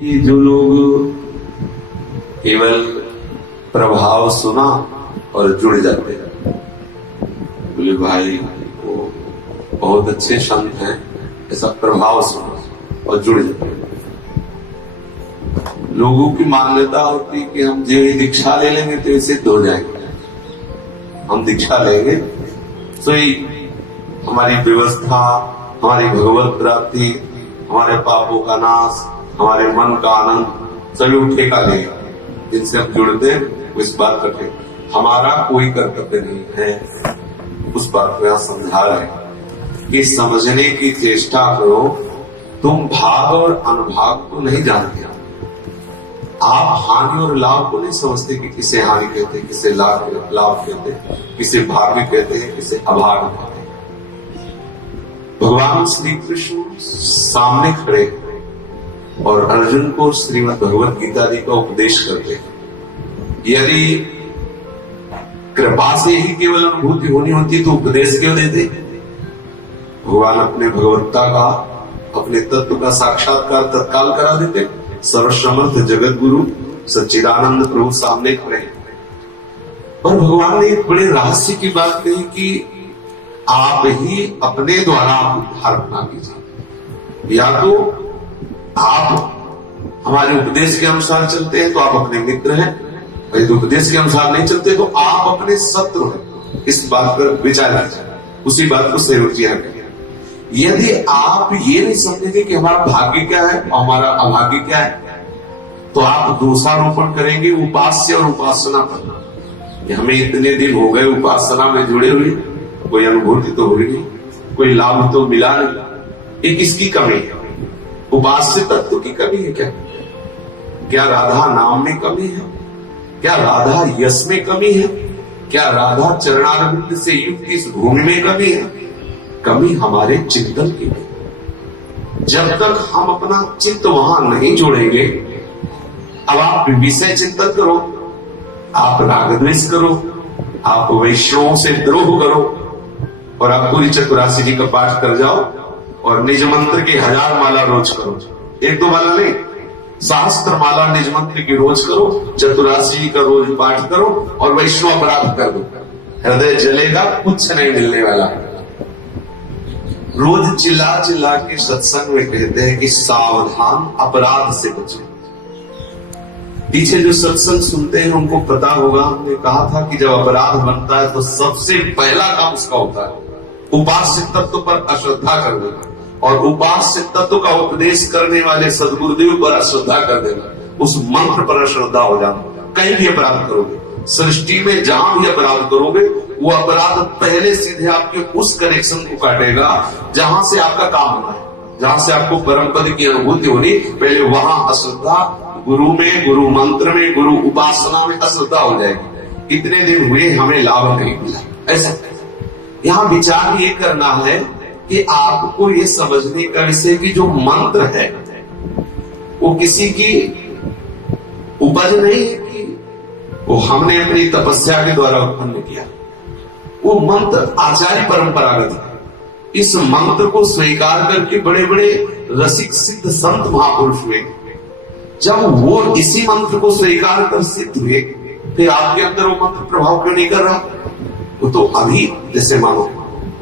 कि जो लोग केवल प्रभाव सुना और जुड़ जाते हैं, बोले भाई वो बहुत अच्छे संत हैं, ऐसा प्रभाव सुना और जुड़ जाते हैं। लोगों की मान्यता होती कि हम जो दीक्षा ले लेंगे तो ये सिद्ध हो जाएंगे, हम दीक्षा लेंगे तो हमारी व्यवस्था, हमारी भगवत प्राप्ति, हमारे पापों का नाश, हमारे मन का आनंद सभी उठेगा लेगा। जिनसे हम जुड़ते हैं वो इस बात का हमारा कोई कर्तव्य नहीं है। उस बात को यहां समझा रहे कि समझने की चेष्टा करो। तुम भाग और अनुभाग को नहीं जानते, आप हानि और लाभ को नहीं समझते कि किसे हानि कहते हैं, किसे लाभ कहते हैं, किसे भाग्य कहते हैं, किसे अभाग्य कहते हैं। भगवान श्री कृष्ण सामने खड़े और अर्जुन को श्रीमद् भगवत गीता जी का उपदेश करते हैं। यदि कृपा से ही केवल अनुभूति होनी होती तो उपदेश क्यों देते? भगवान अपने भगवत्ता का, अपने तत्व का साक्षात्कार तत्काल करा देते। सर्वसमर्थ जगत गुरु सच्चिदानंद प्रभु सामने खड़े और भगवान ने एक बड़े रहस्य की बात कही कि आप ही अपने द्वारा उद्धार बना कीजिए। या तो आप हमारे उपदेश के अनुसार चलते हैं तो आप अपने मित्र हैं, और यदि उपदेश के अनुसार नहीं चलते तो आप अपने शत्रु हैं। इस बात पर विचार कीजिए, उसी बात को सहयोजिया करें। यदि आप ये नहीं समझेंगे कि हमारा भाग्य क्या है और हमारा अभाग्य क्या है, तो आप दोषारोपण करेंगे उपास्य और उपासना पर। हमें इतने दिन हो गए उपासना में जुड़े हुए, कोई अनुभूति तो हुई नहीं, कोई लाभ तो मिला नहीं। ये किसकी कमी है? उपास्य तत्व की कमी है क्या? क्या राधा नाम में कमी है? क्या राधा यश में कमी है? क्या राधा चरणारविंद से युक्त इस भूमि में कमी है? कमी हमारे चिंतन की है। जब तक हम अपना चित्त वहां नहीं जोड़ेंगे, अब आप विषय चिंतन करो, आप राग द्वेष करो, आप वैष्णवों से द्रोह करो, और आप पूरी चतुरासी जी का पाठ कर जाओ और निज मंत्र की 1000 माला रोज करो। 1-2 माला नहीं, सहस्त्र माला निज मंत्र की रोज करो, चतुरासी जी का रोज पाठ करो और वैष्णव अपराध कर दो। हृदय जलेगा, कुछ नहीं मिलने वाला। रोज चिल्ला चिल्ला के सत्संग में कहते हैं कि सावधान, अपराध से बचो। पीछे जो सत्संग सुनते हैं उनको पता होगा, हमने कहा था कि जब अपराध बनता है तो सबसे पहला काम उसका होता है उपास्य तत्व पर अश्रद्धा कर देना, और उपास्य तत्व का उपदेश करने वाले सदगुरुदेव पर अश्रद्धा कर देना, उस मंत्र पर अश्रद्धा हो जाना। कहीं भी अपराध करोगे, सृष्टि में जहां भी अपराध करोगे, वो अपराध पहले सीधे आपके उस कनेक्शन को काटेगा जहां से आपका काम होना है, जहां से आपको परम पद की अनुभूति होनी। पहले वहां अश्रद्धा, गुरु में, गुरु मंत्र में, गुरु उपासना में अश्रद्धा हो जाएगी। इतने दिन हुए हमें लाभ नहीं मिला, ऐसा यहाँ विचार ये करना है कि आपको ये समझने का विषय कि जो मंत्र है वो किसी की उपज नहीं है कि वो हमने अपनी तपस्या के द्वारा उत्पन्न किया। वो मंत्र आचार्य परंपरागत है। इस मंत्र को स्वीकार करके बड़े बड़े रसिक सिद्ध संत महापुरुष हुए। जब वो इसी मंत्र को स्वीकार कर सिद्ध हुए, फिर आपके अंदर वो मंत्र प्रभाव क्यों नहीं कर रहा? तो अभी जैसे मानो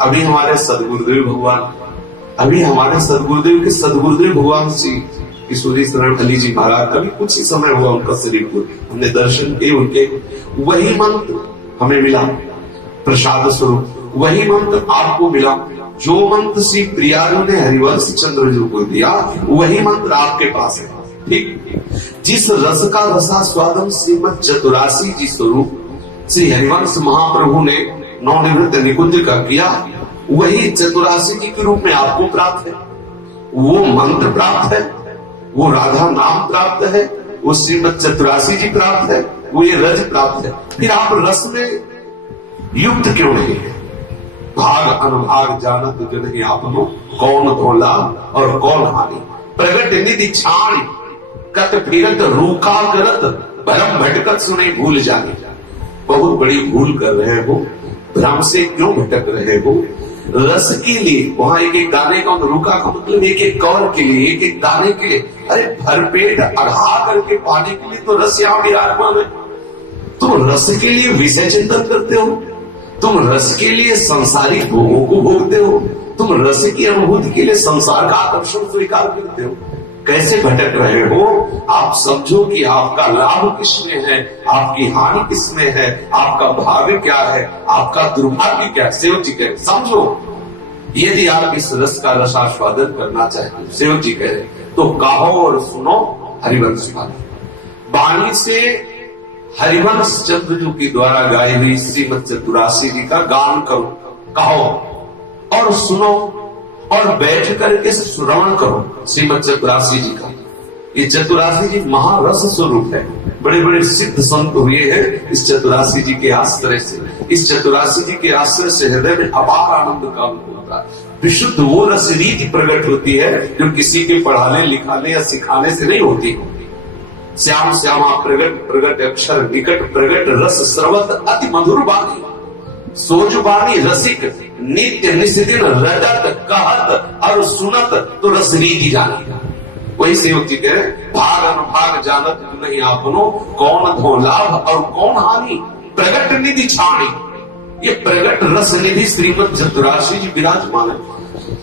अभी हमारे सदगुरुदेव भगवान, अभी हमारे सदगुरुदेव के सदगुरुदेव भगवान श्री किशोरी शरण अली जी महाराज, कभी कुछ ही समय हुआ उनका शरीर को हमने दर्शन किए उनके, वही मंत्र हमें मिला प्रसाद स्वरूप, वही मंत्र आपको मिला। जो मंत्र श्री प्रियाजू ने हरिवंश चंद्र जी को दिया, वही मंत्र आपके पास है। ठीक, जिस रस का रसा स्वादम श्रीमद चतुरासी जी स्वरूप श्री हरिवंश महाप्रभु ने नवनिवृत्त निकुंज का किया, वही चतुरासी जी के रूप में आपको प्राप्त है। वो मंत्र प्राप्त है, वो राधा नाम प्राप्त है, वो श्रीमद चतुरासी जी प्राप्त है, वो ये रज प्राप्त है। फिर आप रस में युक्त क्यों नहीं है? भाग अनुभाग जानत जन ही आपनो, कौन धोला और कौन हानि। प्रगट निधि छाण कत फिरत रूखा करत, भरम भटकत सुने भूल जाने। बहुत बड़ी भूल कर रहे हो, भ्रम से क्यों भटक रहे हो? रस के लिए वहां एक एक दाने का रुका का मतलब एक एक कौर के लिए, एक एक दाने के लिए, अरे भरपेट अढ़ा करके पाने के लिए तो रस यहाँ विराजमान है। तुम रस के लिए विषय चिंतन करते हो, तुम रस के लिए संसारिक भोगों को भोगते हो, तुम रस की अनुभूति के लिए संसार का आकर्षण स्वीकार करते हो। कैसे भटक रहे हो? आप समझो कि आपका लाभ किसमें है, आपकी हानि किसमें है, आपका भाग्य क्या है, आपका दुर्भाग्य क्या है। सेवक जी कह रहे समझो, यदि आप इस रस का रसास्वादन करना चाहते हो, सेवक जी कह रहे तो कहो और सुनो हरिवंश वाणी। वाणी से हरिवंश चंद्र के द्वारा गाई हुई श्रीमद चतुरासी जी का गान करो, कहो और सुनो और बैठ करके श्रवण करो श्रीमद चतुरासी जी का। ये चतुरासी जी महारस स्वरूप है। बड़े बड़े सिद्ध संत हुए हैं इस चतुरासी जी के आश्रय से। इस चतुरासी जी के आश्रय से हृदय में अपार आनंद का अनुभव होता है। विशुद्ध वो रस रीति प्रकट होती है जो किसी के पढ़ाने लिखाने या सिखाने से नहीं होती। श्याम श्यामा प्रगट प्रगट अक्षर निकट प्रगट रस सर्वत अति मधुर वाणी, सोज वाणी रसिक नित्य निस्दिन रटत कहत और सुनत तो रस रीति जानी। वही सेवक जी कह रहे भाग अनुभाग जानत नहीं आपनो, कौन धो लाभ और कौन हानि, प्रगट निधि छाणी। ये प्रगट रस निधि श्रीमद चतुरासी जी विराजमान है।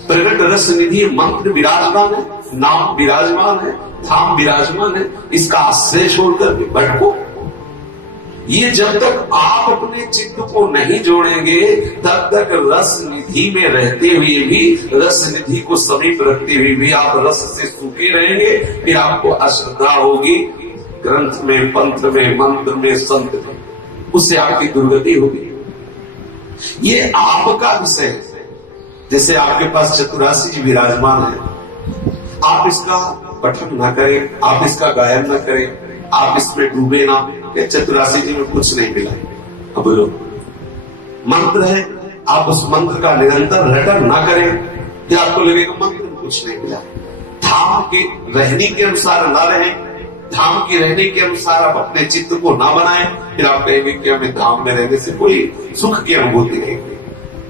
प्रगट रस निधि मंत्र विराजमान है, नाम विराजमान है, धाम विराजमान है। इसका आश्रय छोड़कर भटको। ये जब तक आप अपने चित्त को नहीं जोड़ेंगे तब तक रस निधि में रहते हुए भी, रस निधि को समीप रखते हुए भी आप रस से सूखे रहेंगे। फिर आपको अश्रद्धा होगी ग्रंथ में, पंथ में, मंत्र में, संत में, उससे आपकी दुर्गति होगी। ये आपका विषय है। जैसे आपके पास चतुरासी जी विराजमान है, आप इसका पठन न करें, आप इसका गायन न करें, आप इसमें डूबे ना। चतुरासी जी में कुछ नहीं मिला। अब बोलो मंत्र है, आप उस मंत्र का निरंतर रटन ना करें तो आपको लगेगा मंत्र में कुछ नहीं मिला। धाम के रहने के अनुसार ना रहें, धाम की रहने के अनुसार आप अपने चित्त को ना बनाएं, फिर आप कहेंगे कि हमें धाम में रहने से कोई सुख की अनुभूति नहीं हुई।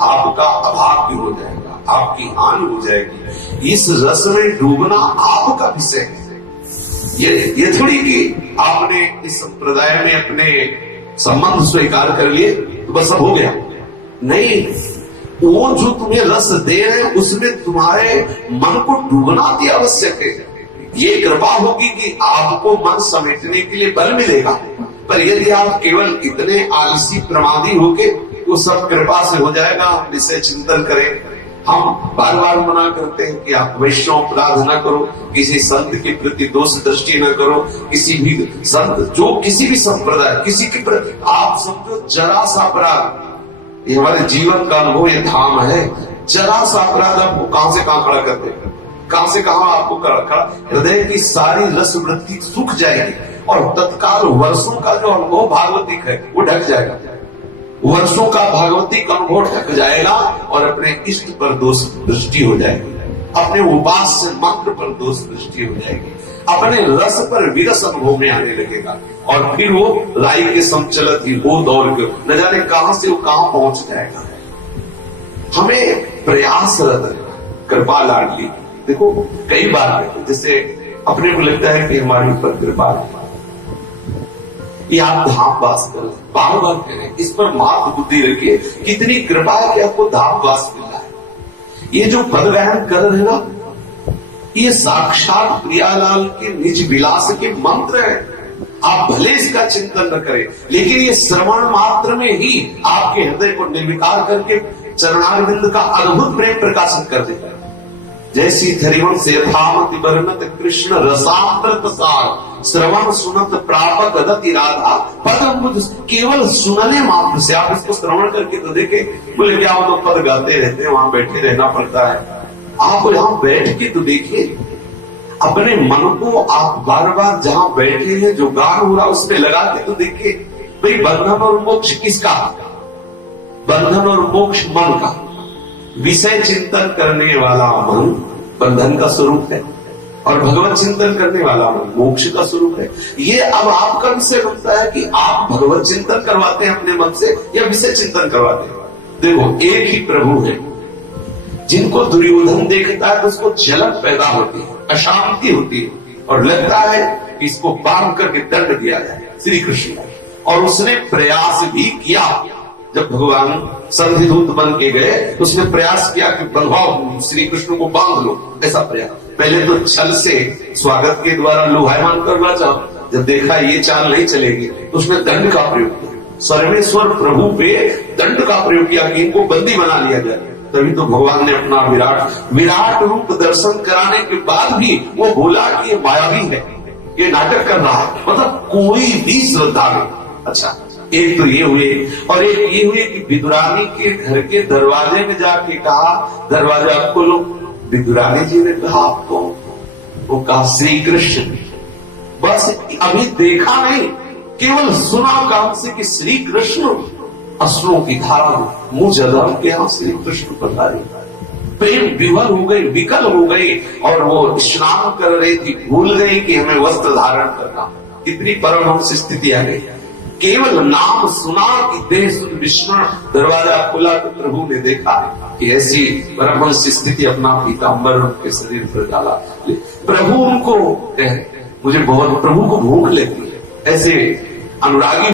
आपका अभाव भी हो जाएगा, आपकी हानि हो जाएगी। इस रस में डूबना आपका विषय है। ये थोड़ी कि आपने इस संप्रदाय में अपने संबंध स्वीकार कर लिए तो बस अब हो गया। नहीं, वो जो तुम्हें रस दे रहे हैं उसमें तुम्हारे मन को डूबना अति आवश्यक है। ये कृपा होगी कि आपको मन समेटने के लिए बल मिलेगा। पर यदि आप केवल इतने आलसी प्रमादी होके वो सब कृपा से हो जाएगा, विषय चिंतन करें। हम बार बार मना करते हैं कि आप वैष्णव अपराध न करो, किसी संत के प्रति दोष दृष्टि न करो, किसी भी संत जो किसी भी संप्रदाय किसी के प्रति आप समझो जरा सा अपराध, ये हमारे जीवन का अनुभव, ये धाम है। जरा सा अपराध आपको कहां से कहां खड़ा कर देगा, कहां से कहां आपको खड़ा, हृदय की सारी रस वृत्ति सूख जाएगी और तत्काल वर्षों का जो अनुभव भागवतिक है वो ढक जाएगा। वर्षों का भागवतिक अनुभव ढक जाएगा और अपने इष्ट पर दोष दृष्टि हो जाएगी, अपने उपास्य मंत्र पर दोष दृष्टि हो जाएगी, अपने रस पर विरस अनुभव में आने लगेगा और फिर वो राई के समचलत ही हो दौड़ के न जाने कहां से वो कहां पहुंच जाएगा। हमें प्रयासरत रहना, कृपा लाडली। देखो कई बार जैसे अपने को लगता है कि हमारे ऊपर कृपा है, ये आप धाम वास करें, बार बार करें, इस पर मात बुद्धि रखिए। कितनी कृपा है कि आपको धाम वास मिल रहा है। ये जो पद गायन कर रहे हैं ना, ये साक्षात प्रियालाल के निज विलास के मंत्र है। आप भले इसका चिंतन न करें, लेकिन ये श्रवण मात्र में ही आपके हृदय को निर्विकार करके चरणारविंद का अद्भुत प्रेम प्रकाशित कर देगा। जैसी धरिवंश से यथामति वर्णत कृष्ण रसामृत सार, श्रवण सुनत प्रापक गति राधा पद। केवल सुनने मात्र से आप इसको श्रवण करके तो देखे, बोले क्या वो पद गाते रहते हैं, वहां बैठे रहना पड़ता है। आप यहाँ बैठ के तो देखिए, अपने मन को आप बार बार जहां बैठे हैं जो गान हो रहा उसमें लगा के तो देखिए। भाई बंधन और मोक्ष किसका? बंधन और मोक्ष मन का। विषय चिंतन करने वाला मन बंधन का स्वरूप है और भगवत चिंतन करने वाला मन मोक्ष का स्वरूप है। ये अब आपका विषय बनता है कि आप भगवत चिंतन करवाते हैं अपने मन से या विषय चिंतन करवाते हैं। देखो एक ही प्रभु है, जिनको दुर्योधन देखता है तो उसको जलन पैदा होती है, अशांति होती है और लगता है कि इसको बांध करके दंड दिया जाए श्री कृष्ण। और उसने प्रयास भी किया, जब भगवान संधिदूत बन के गए तो उसने प्रयास किया कि बंधवाओ श्री कृष्ण को बांध लो, ऐसा प्रयास। पहले तो छल से स्वागत के द्वारा लुभायमान करना चाहा, जब देखा ये चाल नहीं चलेगी तो उसने दंड का प्रयोग किया, सर्वेश्वर प्रभु पे दंड का प्रयोग किया कि इनको बंदी बना लिया जाए। तभी तो भगवान ने अपना विराट रूप दर्शन कराने के बाद भी वो बोला कि ये मायावी है, ये नाटक कर रहा है, मतलब कोई भी श्रद्धा नहीं। अच्छा, एक तो ये हुए, और एक ये हुए कि विदुरानी के घर के दरवाजे में जाके कहा, दरवाजा खोलो। विदुरानी जी ने कहा आपको, वो कहा श्री कृष्ण। बस अभी देखा नहीं, केवल सुना काम से कि श्री कृष्ण, अश्रुओं की धारा मुंह जदाम के यहाँ श्री कृष्ण पधारे। प्रेम विवल हो गई, विकल हो गई, और वो स्नान कर रही थी, भूल गई कि हमें वस्त्र धारण करना। कितनी परमहंस स्थिति आ गई। केवल नाम सुना कि देह सुन विस्मरण, दरवाजा खुला तो प्रभु ने देखा कि ऐसी परमहंस स्थिति अपना पीताम्बर उनके शरीर पर डाला। प्रभु उनको कहे, मुझे बहुत प्रभु को भूख लेती है, ऐसे अनुरागी